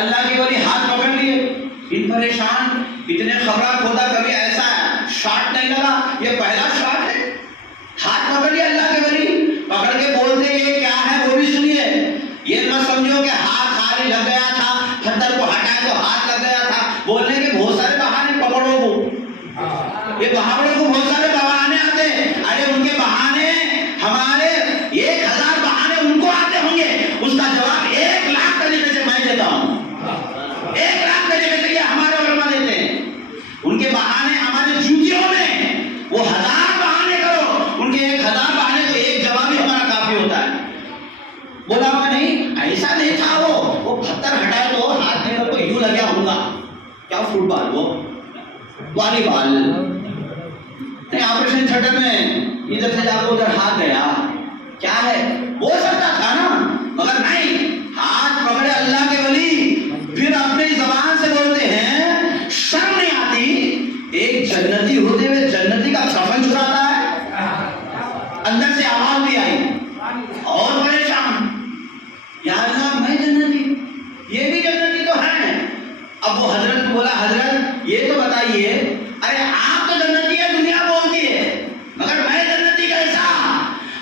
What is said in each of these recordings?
اللہ کے ولی ہاتھ پکڑ لیے، ان پریشان، اتنے خبرہ کھودا، کبھی ایسا شاٹ نہیں لگا، یہ پہلا شاٹ ہے۔ ہاتھ پکڑ لیا اللہ کے ولی، پکڑ کے بولتے یہ کیا ہے وہ بھی سنیے، یہ مت سمجھو کہ ہاتھ خالی لگ گیا تھا، پتھر کو ہٹائے تو ہاتھ لگ گیا تھا، بولنے کے بہت سارے بہانے پکڑوں کو، یہ بہاڑوں کو بہت سارے بہانے آتے ہیں، ارے ان کے بہانے ہمارے 1000 بہانے ان کو آتے ہوں گے، اس کا جواب 1,00,000 طریقے سے میں دیتا ہوں، 1,00,000 طریقے سے یہ ہمارے علماء دیتے ہیں۔ ان کے بہانے ہمارے جوتیوں میں، وہ 1000 بہانے کرو، ان کے 1000 بہانے کو ایک جواب ہی ہمارا کافی ہوتا ہے۔ بولا ہوا نہیں، ایسا نہیں تھا، وہ پتھر ہٹائے تو ہاتھ میں کو یوں لگیا ہوگا، کیا فٹ بال، وہ والی بال نہیں، آپریشن تھیٹر میں ادھر سے جا کے ادھر ہاتھ گیا، کیا ہے ہو سکتا تھا نا، مگر نہیں، ہاتھ پکڑے اللہ کے ولی، پھر اپنی زبان سے بولتے ہیں، شرم نہیں آتی، ایک جنتی ہوتے ہوئے جنتی کا کفن چراتا ہے، اندر سے آواز بھی آئی اور پریشان، یا اللہ میں جنتی، یہ بھی جنتی تو ہے۔ اب وہ حضرت کو بولا، حضرت یہ تو بتائیے، ارے آپ تو جنتی ہے، دنیا بولتی ہے، مگر میں جنتی کیسا؟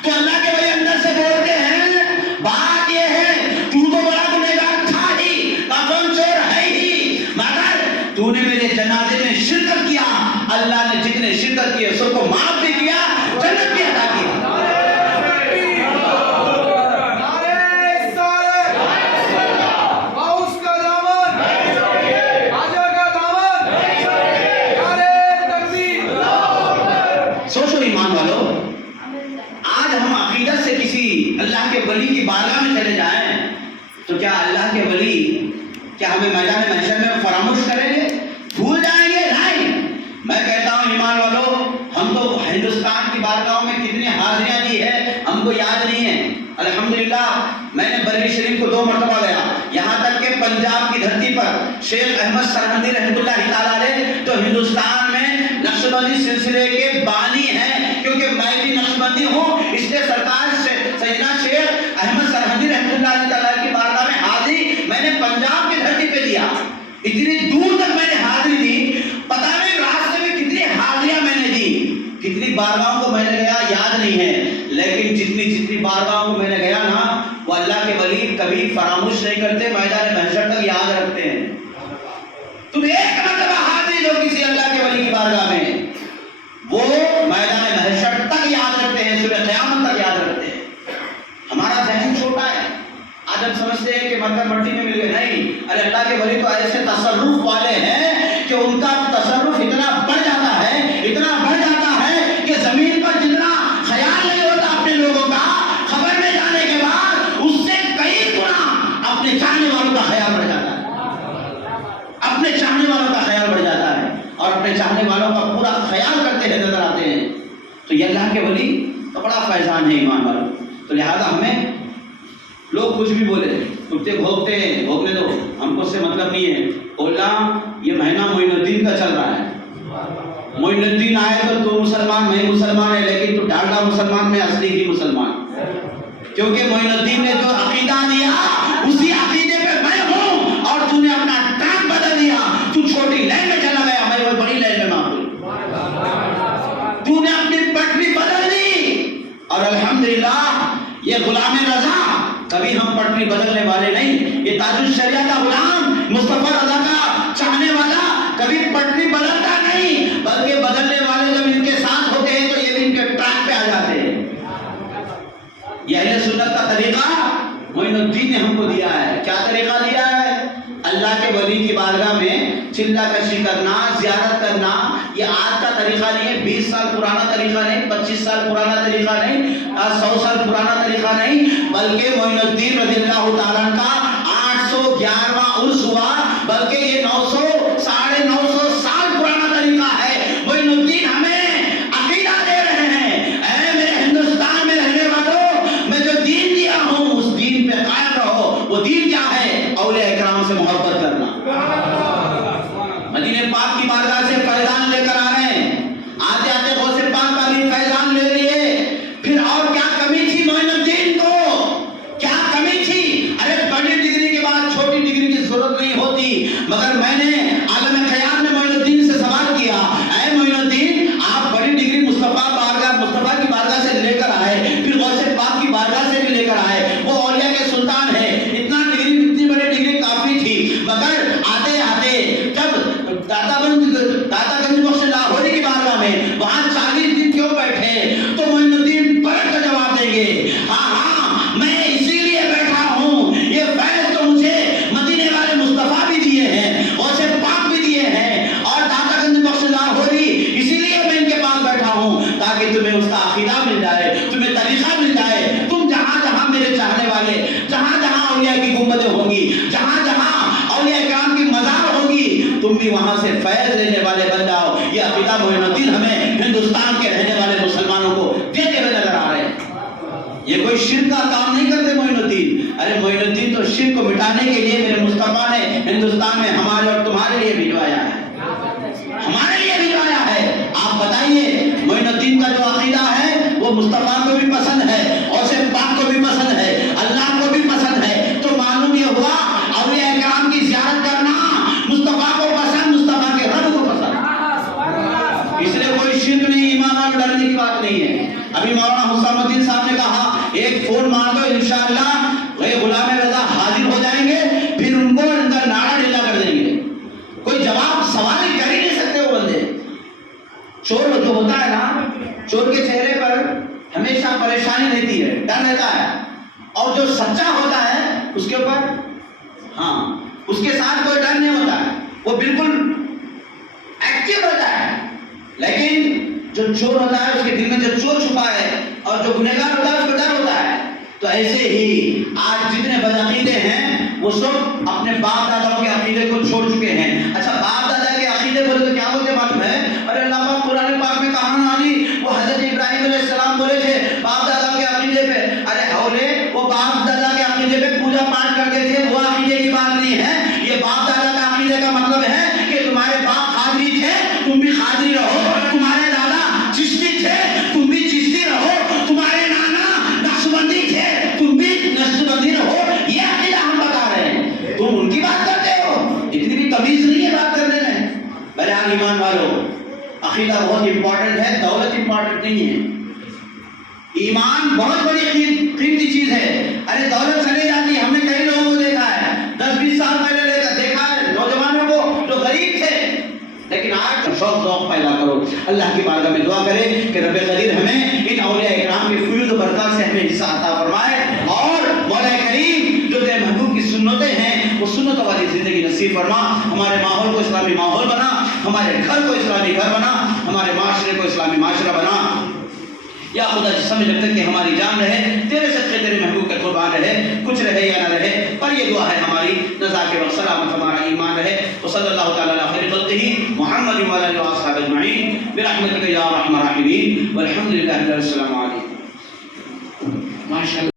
تو اللہ کے ولی اندر سے بولتے ہیں، بات یہ ہے تو بڑا گنہگار تھا ہی، کفن چور ہے ہی، مگر تو نے میرے جنازے میں شرکت کیا، اللہ نے جتنے شرکت کیے سب کو معاف بھی کیا، جنت بھی عطا کیا۔ سوچو ایمان والو، آج ہم عقیدت سے کسی اللہ کے ولی کی بارگاہ میں چلے جائیں تو کیا اللہ کے ولی کیا ہمیں میدان محشر میں فراموش کریں گے، بھول جائیں گے؟ نہیں، میں کہتا ہوں ایمان والو، ہم تو ہندوستان کی بارگاہوں میں کتنی حاضریاں دی ہے ہم کو یاد نہیں ہے۔ الحمدللہ میں نے بریلی شریف کو 2 مرتبہ گیا، یہاں تک کہ پنجاب کی دھرتی پر شیخ احمد سرہندی رحمۃ اللہ تعالیٰ علیہ تو ہندوستان میں نقشبندی سلسلے کے بانی ہیں، کیونکہ میں بھی نقشبندی ہوں، اس لیے سرکار سے سیدنا شیخ احمد سرہندی رحمۃ اللہ تعالیٰ کی بارگاہ میں حاضری میں نے پنجاب کی دھرتی پہ دیا، اتنی دور تک میں نے حاضری دی، پتہ نہیں راستے میں کتنی حاضریاں میں نے دی، کتنی بارگاہوں کو میں نے گیا یاد نہیں ہے، لیکن جتنی بارگاہوں کو میں نے گیا نا، وہ اللہ کے ولی کبھی فراموش نہیں کرتے، میدان محشر تک یاد رکھتے ہیں۔ تم ایک مرتبہ حاضری دو کسی اللہ کے ولی کی بارگاہ میں، وہ میدان محشر تک یاد رکھتے ہیں، صبح قیامت تک یاد رکھتے ہیں۔ ہمارا ذہن چھوٹا ہے، آج ہم سمجھتے ہیں کہ مرکز مٹی میں مل گئے، نہیں، ارے اللہ کے ولی تو ایسے تصرف والے ہیں کہ ان کا تصرف اتنا بڑھ جاتا ہے، اتنا بڑھ جاتا ہے کہ زمین پر جتنا خیال نہیں ہوتا اپنے لوگوں کا، خبر میں جانے کے بعد اس سے کئی گنا اپنے چاہنے والوں کا خیال بڑھ جاتا ہے، اپنے چاہنے والوں کا خیال بڑھ جاتا ہے، اور اپنے چاہنے والوں کا پورا خیال کرتے ہوئے نظر آتے ہیں۔ تو یہ اللہ کے ولی تو بڑا فیضان ہے ایمان والوں، تو لہذا ہمیں لوگ کچھ بھی بولے، کتے بھوکتے ہیں، بھوکنے دو، ہم کو اس سے مطلب نہیں ہے۔ اللہ یہ مہینہ معین الدین کا چل رہا ہے، معین الدین آئے تو مسلمان، میں مسلمان ہے، لیکن تو ڈالڈا مسلمان، میں اصلی ہی مسلمان، کیونکہ معین الدین نے جو عقیدہ دیا اسی عقیدے پہ میں ہوں، اور تو نے اپنا ٹرک بدل دیا، تو چھوٹی لین میں چلا گیا، میں وہ بڑی لین میں معقول، تو نے اپنی پٹری بدل دی، اور الحمدللہ یہ غلام رضا کبھی ہم پٹری بدلنے والے نہیں، یہ تاج الشریعہ کا غلام مصطفیٰ رضا کا چاہنے والا کبھی پٹری بدلتا نہیں، بلکہ بدلنے والے جب ان کے ساتھ ہوتے ہیں تو یہ بھی ان کے ٹریک پہ آ جاتے ہیں۔ یہ اہل سنت کا طریقہ معین الدین نے ہم کو دیا ہے۔ کیا طریقہ دیا ہے؟ اللہ کے ولی کی بارگاہ میں چلہ کشی کرنا، زیارت کرنا، یہ آج کا طریقہ نہیں ہے، 20 سال پرانا طریقہ نہیں، 25 سال پرانا طریقہ نہیں، 100 سال پرانا طریقہ نہیں، بلکہ معین الدین رضی اللہ تعالیٰ کا 811واں عرس ہوا، بلکہ یہ 900 سال پرانا طریقہ ہے۔ معین الدین ہمیں عقیدہ دے رہے ہیں، اے میرے ہندوستان میں رہنے والوں، میں جو دین دیا ہوں اس دین پہ قائم رہو۔ وہ دین کیا ہے؟ اولیاء اکرام سے محبت کرنا۔ مدینہ پاک کی بارگاہ سے فیضان لے کر آ رہے ہیں، آتے آتے غوث پاک کا بھی فیضان لے لیے، پھر اور کیا کمی تھی معین الدین کو؟ کیا کمی تھی؟ ارے بڑی ڈگری کے بعد چھوٹی ڈگری کی ضرورت نہیں بھی وہاں سے فیض لینے والے بن جاؤ. یہ عقیدہ معین الدین ہمیں ہندوستان کے رہنے والے مسلمانوں کو دیتے ہوئے نظر آ رہے ہیں. یہ کوئی شرک کا کام نہیں کرتے معین الدین. ارے معین الدین تو شرک کو مٹانے کے لیے میرے مصطفیٰ نے ہندوستان میں ہمارے اور تمہارے لیے بھجوایا ہے, ہمارے لیے بھجوایا ہے. آپ بتائیے معین الدین کا جو عقیدہ ہے وہ مصطفیٰ کو بھی پسند ہے, غوث پاک کو بھی پسند ہے, اللہ کو بھی پسند ہے. تو معلوم یہ ہوا اولیاء کرام کی زیارت کرنا مصطفیٰ کو پسند, مصطفیٰ کے رب کو پسند. اس لیے کوئی شرک نہیں, ایمان اور ڈرنے کی بات نہیں ہے. ابھی مولانا حسام الدین صاحب نے کہا ایک فون مار دو انشاءاللہ غلام رضا حاضر ہو جائیں گے, پھر ان کو اندر نعرہ ڈھیلا کر دیں گے. کوئی جواب سوال ہی کر ہی نہیں سکتے وہ بندے. چور جو ہوتا ہے نا, چور کے چہرے پر ہمیشہ پریشانی رہتی ہے, ڈر رہتا ہے, اور جو سچا ہوتا ہے اس کے اوپر اس کے ساتھ کوئی ڈر نہیں ہوتا ہے, وہ بالکل ایکٹیو رہتا ہے. لیکن جو چور ہوتا ہے اس کے دل میں جو چور چھپا ہے اور جو گنہگار ہوتا ہے اس کو ڈر ہوتا ہے. تو ایسے ہی آج جتنے بدعقیدے ہیں وہ سب اپنے باپ داداؤں کے عقیدے کو چھوڑ چکے ہیں. اچھا باپ دادا کے عقیدے بولے تو کیا بولتے معلوم ہے؟ ارے اللہ پاک قرآن پاک میں کہا نا جی وہ حضرت ابراہیم علیہ السلام بولے تھے باپ دادا کے عقیدے پہ. ارے ہولے وہ باپ دادا کے عقیدے پہ پوجا پاٹ کرتے تھے, وہ عقیدے کی بات نہیں ہے. یہ باپ دادا کا عقیدے کا مطلب ہے کہ تمہارے باپ قادری تھے تم بھی قادری رہو, تمہارے دادا چشتی تھے تم بھی چشتی رہو, تمہارے نانا نقشبندی تھے تم بھی نقشبندی رہو. یہ عقیدہ ہم بتا رہے ہیں, تم ان کی بات کرتے ہو. اتنی بھی تمیز نہیں ہے بات کرنے میں. بہرحال ایمان والو, عقیدہ بہت امپورٹنٹ ہے, دولت امپورٹنٹ نہیں ہے. ایمان بہت بڑی قیمتی چیز ہے. ارے دولت چلے جاتی ہے, ہم نے کئی لوگوں کو دیکھا ہے 10-20 سال پہلے دیکھا ہے نوجوانوں کو جو غریب تھے, لیکن آج شوق پیدا کرو. اللہ کی بارگاہ میں دعا کرے کہ رب قدیر ہمیں ان اولیاء اکرام کی فیوز و برکات سے ہمیں حصہ عطا فرمائے, اور مولا کریم جو تیرے محبوب کی سنتیں ہیں وہ سنتوں والی زندگی نصیب فرما. ہمارے ماحول کو اسلامی ماحول بنا, ہمارے گھر کو اسلامی گھر بنا, ہمارے معاشرے کو اسلامی معاشرہ بنا. یا خدا جس سمجھ تک کہ ہماری جان رہے تیرے صدقے تیرے محبوب کے قربان رہے, کچھ رہے یا نہ رہے, پر یہ دعا ہے ہماری نزا کے وقت سلامت ہمارا ایمان رہے. وصلی اللہ تعالی علی خیر خلقہ محمد و علی اصحاب اجمعین برحمتک یا ارحم الراحمین والحمد للہ. السلام علیکم. ماشاء اللہ.